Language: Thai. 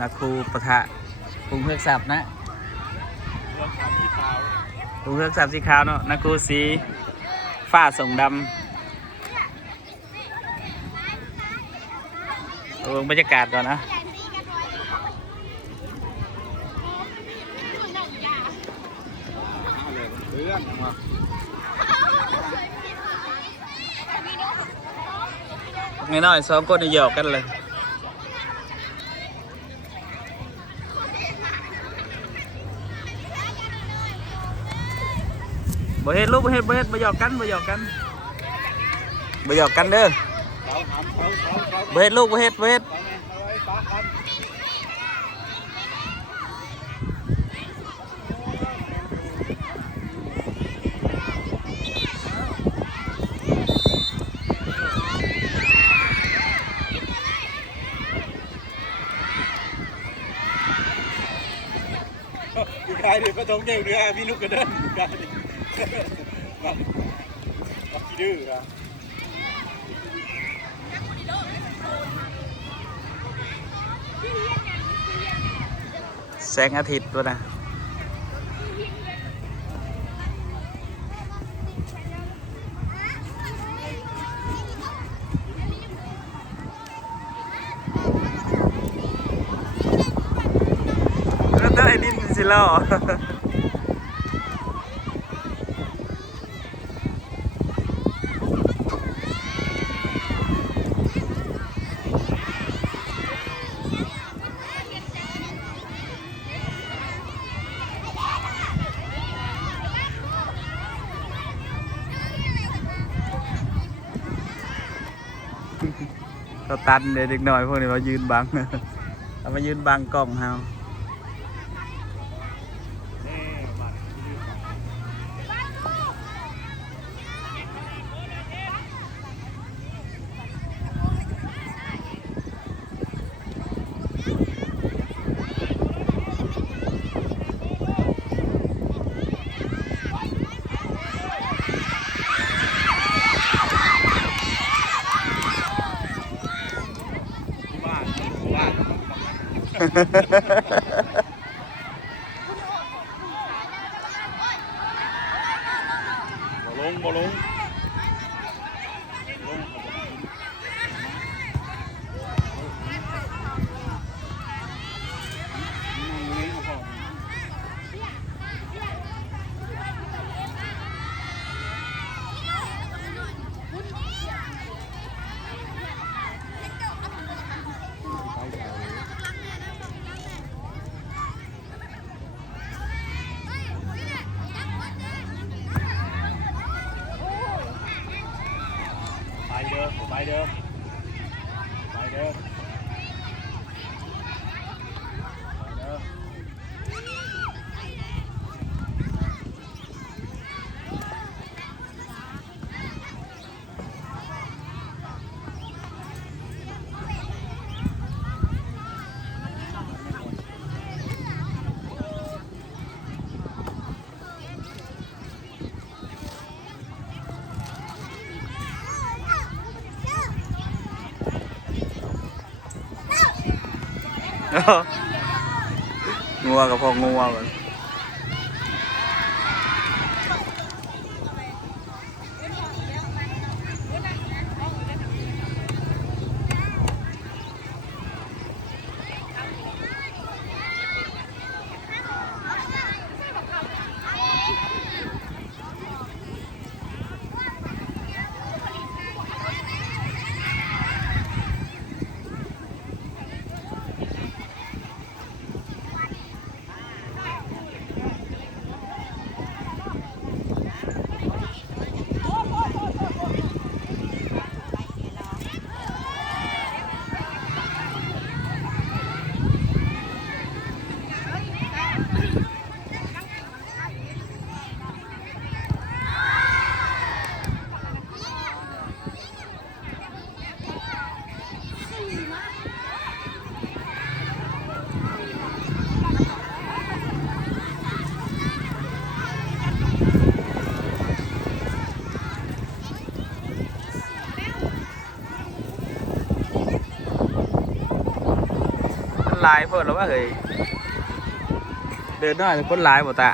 นักครูปะทะกรุงเฮือกสับนะกรุงเฮือกสับสีขาวเนาะนักครูสีฟ้าส่งดำดูบรรยากาศก่อนนะไม่น้อยสองคนหยอกกันเลยบ่เฮ็ดลูกบ่เฮ็ดบ่หยอกกันบ่หยอกกันบ่หยอกกันเด้อบ่เฮ็ดลูกบ่เฮ็ดใครเดี๋ยวก็ต้องเจอเรือพี่นุกกระเดินกันบักกี้ดื้อนะแสงอาทิตย์ตัวนะก็ได้ดินสิล่อเขาตันเลยเด็กหน่อยพวกนี้มายืนบังเอามายืนบังกล้องเฮาบ่ลงไปเด้องัวกับพองัวเลย ลายเพิ่นแล้วว่าเฮ้ยเดินหน่อยคนหลายบ่ตา